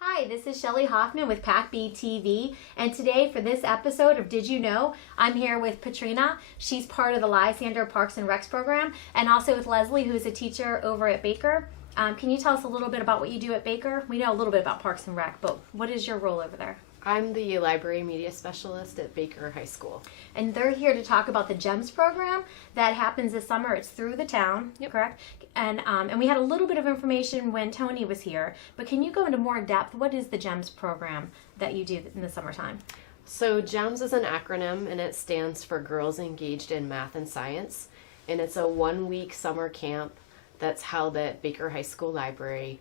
Hi, this is Shelley Hoffman with PAC-B TV, and today for this episode of Did You Know, I'm here with Petrina. She's part of the Lysander Parks and Recs program, and also with Leslie, who is a teacher over at Baker. Can you tell us a little bit about what you do at Baker? We know a little bit about Parks and Rec, but what is your role over there? I'm the library media specialist at Baker High School. And they're here to talk about the GEMS program that happens this summer. It's through the town, correct? And we had a little bit of information when Tony was here, but can you go into more depth? What is the GEMS program that you do in the summertime? So GEMS is an acronym, and it stands for Girls Engaged in Math and Science. And it's a 1-week summer camp that's held at Baker High School Library.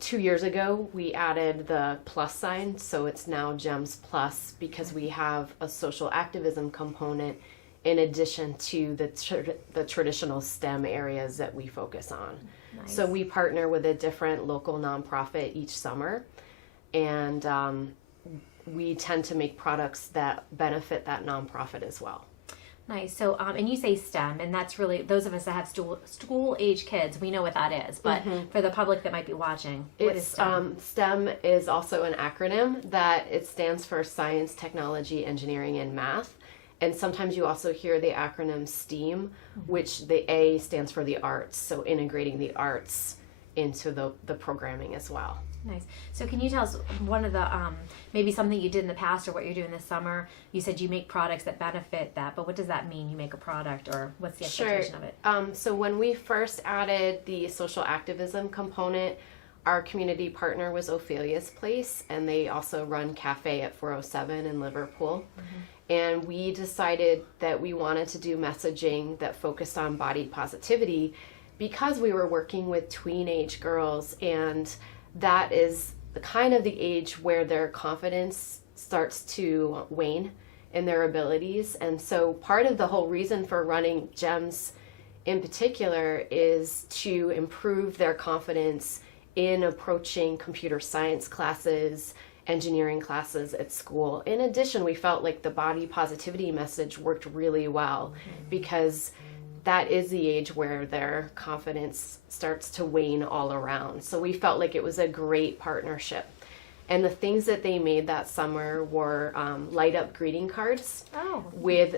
2 years ago, we added the plus sign, so it's now GEMS Plus, because we have a social activism component in addition to the traditional STEM areas that we focus on. Nice. So we partner with a different local nonprofit each summer, and we tend to make products that benefit that nonprofit as well. Nice. So, and you say STEM, and that's really, those of us that have school-age kids, we know what that is. But for the public that might be watching, what is STEM? STEM is also an acronym that it stands for Science, Technology, Engineering, and Math. And sometimes you also hear the acronym STEAM, which the A stands for the arts, so integrating the arts into the programming as well. Nice. So can you tell us one of the, maybe something you did in the past or what you're doing this summer? You said you make products that benefit that, but what does that mean? You make a product, or what's the expectation of it? So when we first added the social activism component, our community partner was Ophelia's Place, and they also run Cafe at 407 in Liverpool. And we decided that we wanted to do messaging that focused on body positivity because we were working with tween-age girls, and that is kind of the age where their confidence starts to wane in their abilities. And so part of the whole reason for running GEMS in particular is to improve their confidence in approaching computer science classes, engineering classes at school. In addition, we felt like the body positivity message worked really well because that is the age where their confidence starts to wane all around. So we felt like it was a great partnership. And the things that they made that summer were light up greeting cards with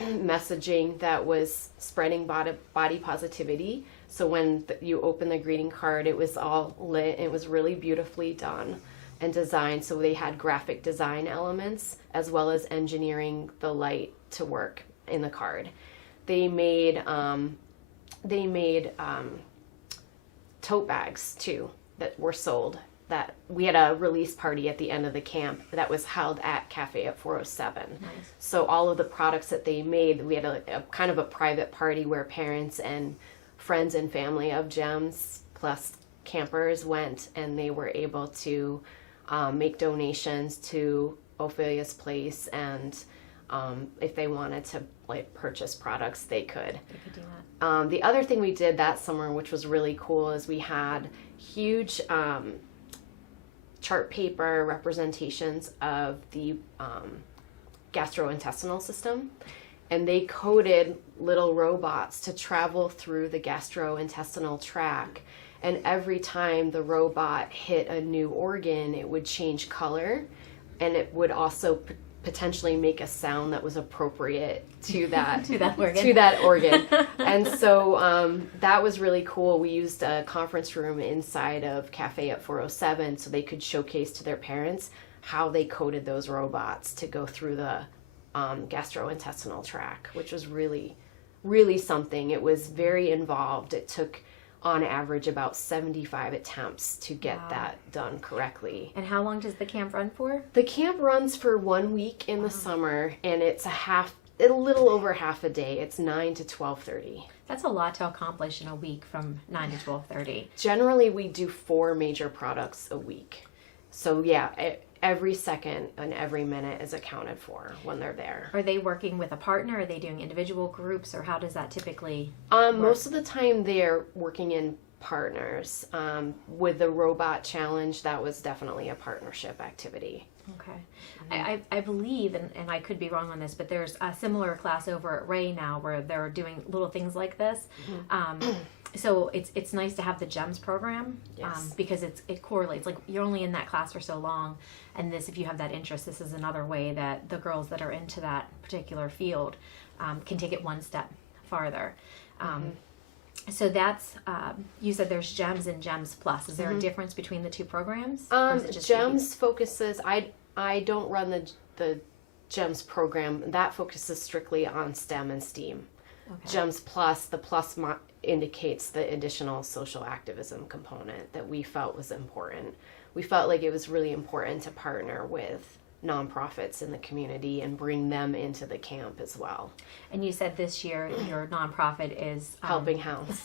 messaging that was spreading body positivity. So when you open the greeting card, it was all lit. It was really beautifully done and designed. So they had graphic design elements as well as engineering the light to work in the card. They made tote bags too that were sold. That we had a release party at the end of the camp that was held at Cafe at 407. Nice. So all of the products that they made, we had a kind of a private party where parents and friends and family of GEMS plus campers went, and they were able to make donations to Ophelia's Place, and if they wanted to purchase products, they could. They could do that. The other thing we did that summer, which was really cool, is we had huge chart paper representations of the gastrointestinal system, and they coded little robots to travel through the gastrointestinal tract. And every time the robot hit a new organ, it would change color, and it would also potentially make a sound that was appropriate to that to that organ. And so that was really cool. We used a conference room inside of Cafe at 407 so they could showcase to their parents how they coded those robots to go through the gastrointestinal tract, which was really, really something. It was very involved. It took on average about 75 attempts to get that done correctly. And how long does the camp run for? The camp runs for 1 week in the summer, and it's a little over half a day. It's 9 to 12:30. That's a lot to accomplish in a week, from 9 to 12:30. Generally, we do 4 major products a week. So yeah, every second and every minute is accounted for when they're there. Are they working with a partner? Are they doing individual groups, or how does that typically work? Most of the time they're working in partners. With the robot challenge, that was definitely a partnership activity. Okay. I believe, and I could be wrong on this, but there's a similar class over at Ray now where they're doing little things like this. so it's nice to have the GEMS program, Yes. because it correlates. Like, you're only in that class for so long, and this, if you have that interest, this is another way that the girls that are into that particular field can take it one step farther. So that's, you said there's GEMS and GEMS Plus. Is there a difference between the two programs? Or is it just GEMS focuses, I don't run the GEMS program. That focuses strictly on STEM and STEAM. Okay. GEMS Plus, the plus indicates the additional social activism component that we felt was important. We felt like it was really important to partner with nonprofits in the community and bring them into the camp as well. And you said this year your nonprofit is Helping Hounds.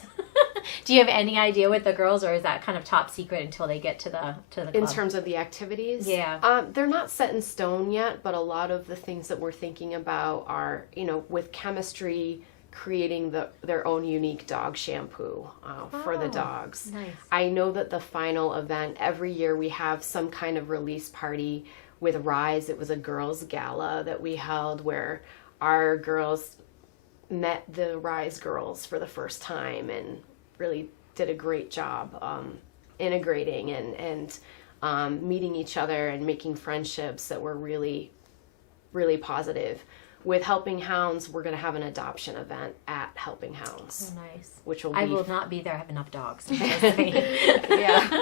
Do you have any idea with the girls, or is that kind of top secret until they get to the club? In terms of the activities? Yeah. They're not set in stone yet, but a lot of the things that we're thinking about are, with chemistry, creating their own unique dog shampoo for the dogs. Nice. I know that the final event, every year we have some kind of release party with Rise. It was a girls' gala that we held where our girls met the Rise girls for the first time and really did a great job integrating and meeting each other and making friendships that were really, really positive. With Helping Hounds, we're going to have an adoption event at Helping Hounds. Oh, nice. Which will be... I will not be there. I have enough dogs. Yeah.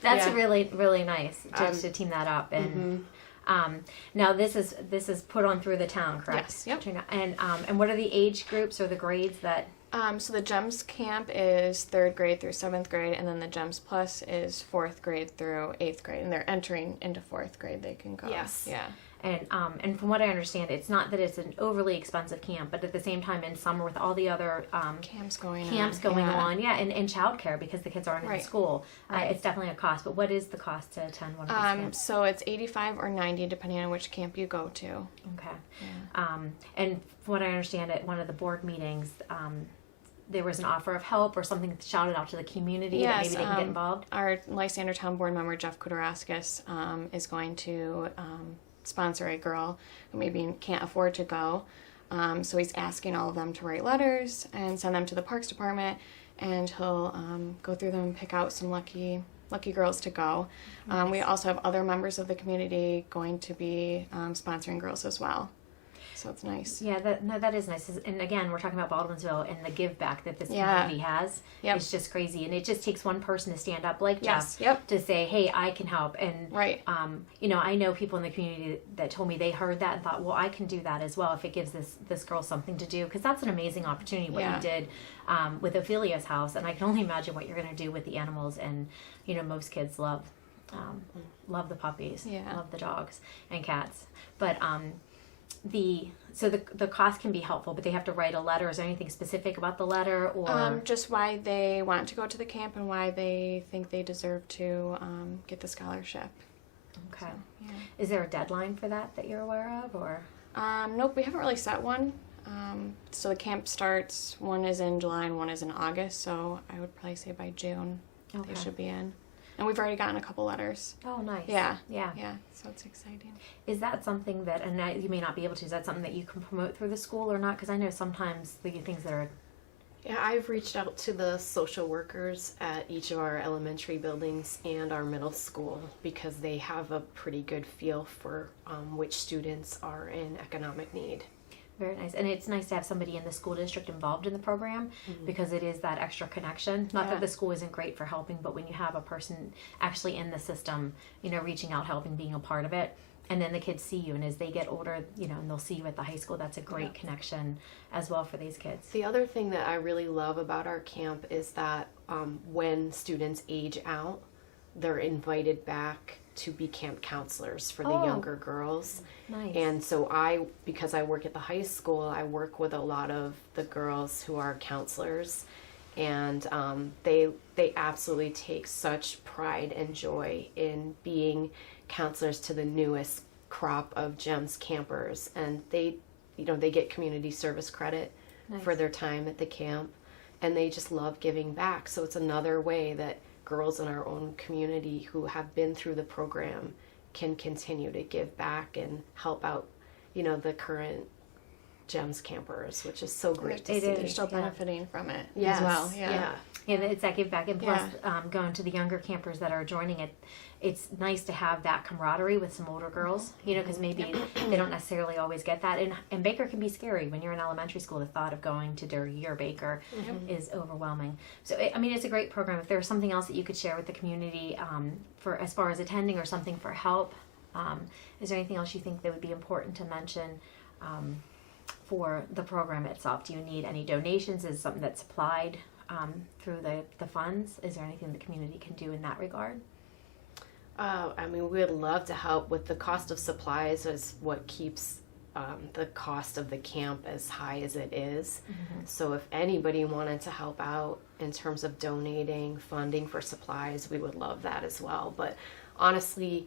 That's really, really nice to team that up. And now this is put on through the town, correct? Yes. Yep. And what are the age groups or the grades that... So the GEMS camp is 3rd grade through 7th grade, and then the GEMS Plus is 4th grade through 8th grade, and they're entering into 4th grade. They can go. Yes. Yeah. And from what I understand, it's not that it's an overly expensive camp, but at the same time, in summer with all the other camps going on, and childcare because the kids aren't in school, Right. It's definitely a cost. But what is the cost to attend one of these camps? So it's 85 or 90 depending on which camp you go to. Okay. Yeah. And from what I understand, at one of the board meetings, there was an offer of help or something shouted out to the community that maybe they can get involved. Our Lysander Town Board member Jeff Kudaraskis is going to sponsor a girl who maybe can't afford to go. So he's asking all of them to write letters and send them to the Parks Department, and he'll go through them and pick out some lucky girls to go. Nice. We also have other members of the community going to be sponsoring girls as well. So it's nice. Yeah, that is nice. And again, we're talking about Baldwinsville and the give back that this community has. Yep. It's just crazy. And it just takes one person to stand up like Yes. Jeff Yep. to say, hey, I can help. And, Right. I know people in the community that told me they heard that and thought, well, I can do that as well if it gives this girl something to do. Because that's an amazing opportunity, what you did with Ophelia's house. And I can only imagine what you're going to do with the animals. And, most kids love the puppies, love the dogs and cats. But the cost can be helpful, but they have to write a letter. Is there anything specific about the letter, or just why they want to go to the camp and why they think they deserve to get the scholarship? okay? So, yeah. Is there a deadline for that you're aware of, or Nope, we haven't really set one. So the camp starts, one is in July and one is in August, so I would probably say by June they should be in. And we've already gotten a couple letters. Oh, nice. Yeah. Yeah. Yeah, so it's exciting. Is that something that, and you may not be able to, is that something that you can promote through the school or not? Because I know sometimes the things that are... Yeah, I've reached out to the social workers at each of our elementary buildings and our middle school because they have a pretty good feel for which students are in economic need. Very nice. And it's nice to have somebody in the school district involved in the program because it is that extra connection. Not that the school isn't great for helping, but when you have a person actually in the system, reaching out, helping, being a part of it, and then the kids see you, and as they get older, and they'll see you at the high school, that's a great connection as well for these kids. The other thing that I really love about our camp is that when students age out, they're invited back to be camp counselors for the younger girls. Nice. And so because I work at the high school, I work with a lot of the girls who are counselors, and they absolutely take such pride and joy in being counselors to the newest crop of GEMS campers, and they get community service credit for their time at the camp, and they just love giving back. So it's another way that girls in our own community who have been through the program can continue to give back and help out, the current GEMS campers, which is so great to It see. is. They're still benefiting from it Yes. as well. Yeah. Yeah, it's that give back, and plus going to the younger campers that are joining it, it's nice to have that camaraderie with some older girls, because maybe they don't necessarily always get that. And Baker can be scary when you're in elementary school. The thought of going to Derry or Baker is overwhelming. So it's a great program. If there's something else that you could share with the community for as far as attending or something for help, is there anything else you think that would be important to mention for the program itself? Do you need any donations? Is it something that's supplied through the funds? Is there anything the community can do in that regard? We would love to help with the cost of supplies is what keeps the cost of the camp as high as it is. So if anybody wanted to help out in terms of donating, funding for supplies, we would love that as well. But honestly,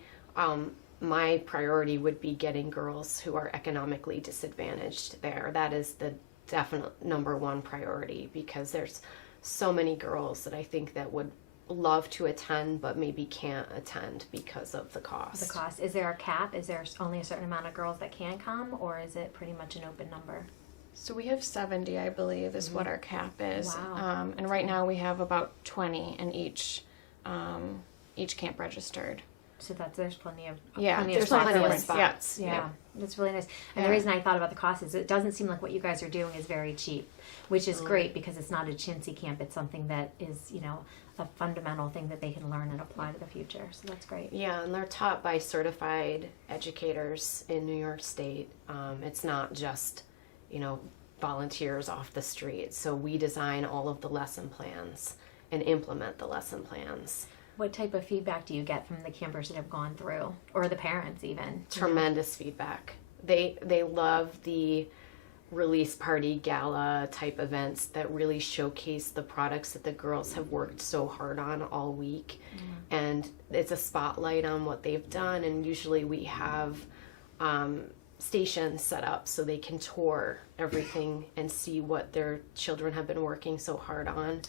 my priority would be getting girls who are economically disadvantaged there. That is the definite number one priority, because there's so many girls that I think that would love to attend but maybe can't attend because of the cost. The cost. Is there a cap? Is there only a certain amount of girls that can come, or is it pretty much an open number? So we have 70, I believe, is what our cap is. Wow. And right now we have about 20 in each camp registered. So there's plenty of There's spots. plenty of Yeah. spots. Yeah, that's really nice. And the reason I thought about the cost is it doesn't seem like what you guys are doing is very cheap, which is great because it's not a chintzy camp. It's something that is, a fundamental thing that they can learn and apply to the future. So that's great. Yeah, and they're taught by certified educators in New York State. It's not just, volunteers off the street. So we design all of the lesson plans and implement the lesson plans. What type of feedback do you get from the campers that have gone through, or the parents even? Tremendous feedback. They love the release party gala type events that really showcase the products that the girls have worked so hard on all week. And it's a spotlight on what they've done, and usually we have stations set up so they can tour everything and see what their children have been working so hard on.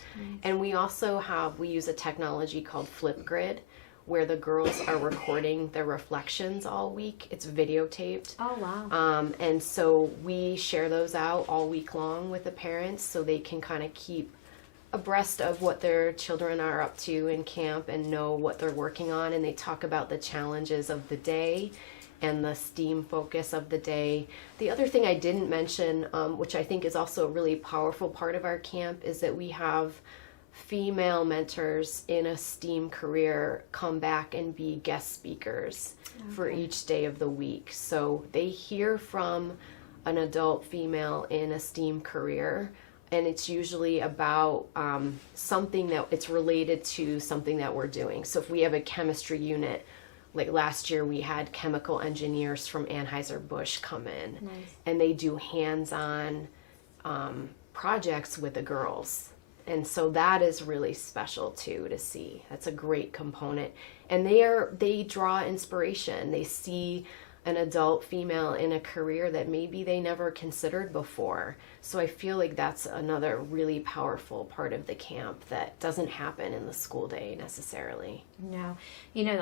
And we also we use a technology called Flipgrid, where the girls are recording their reflections all week. It's videotaped. Oh, wow. And so we share those out all week long with the parents so they can kind of keep abreast of what their children are up to in camp and know what they're working on. And they talk about the challenges of the day and the STEAM focus of the day. The other thing I didn't mention, which I think is also a really powerful part of our camp, is that we have female mentors in a STEAM career come back and be guest speakers for each day of the week. So they hear from an adult female in a STEAM career, and it's usually about something that it's related to something that we're doing. So if we have a chemistry unit, like last year we had chemical engineers from Anheuser-Busch come in, and they do hands-on projects with the girls. And so that is really special too to see. That's a great component. And they draw inspiration. They see an adult female in a career that maybe they never considered before. So I feel like that's another really powerful part of the camp that doesn't happen in the school day necessarily. No.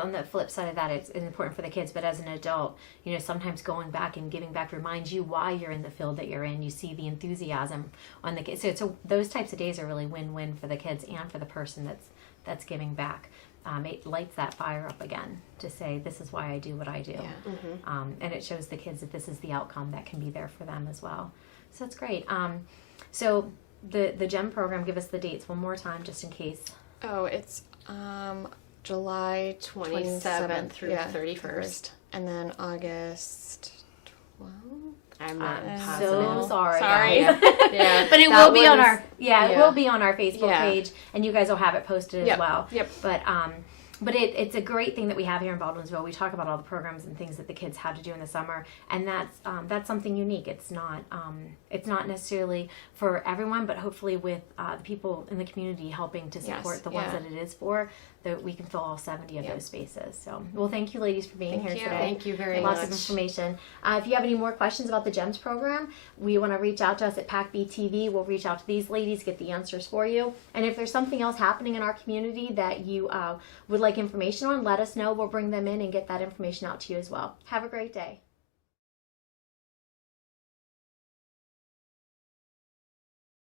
On the flip side of that, it's important for the kids, but as an adult, sometimes going back and giving back reminds you why you're in the field that you're in. You see the enthusiasm on the kids. So those types of days are really win-win for the kids and for the person that's giving back. It lights that fire up again to say, this is why I do what I do. Yeah. And it shows the kids that this is the outcome that can be there for them as well. So that's great. So the GEM program, give us the dates one more time just in case. Oh, it's July 27th through 31st. And then August 12th. I'm not positive. So sorry. Yeah. Yeah. But it will be on our it will be on our Facebook page, and you guys will have it posted as well. Yep. But it's a great thing that we have here in Baldwinsville. We talk about all the programs and things that the kids have to do in the summer, and that's something unique. It's not necessarily for everyone, but hopefully with the people in the community helping to support the ones that it is for, that we can fill all 70 of those spaces. So, well, thank you, ladies, for being here today. Thank you very much. Lots of information. If you have any more questions about the GEMS program, we want to reach out to us at PAC-B TV. We'll reach out to these ladies, get the answers for you. And if there's something else happening in our community that you would like information on, let us know. We'll bring them in and get that information out to you as well. Have a great day.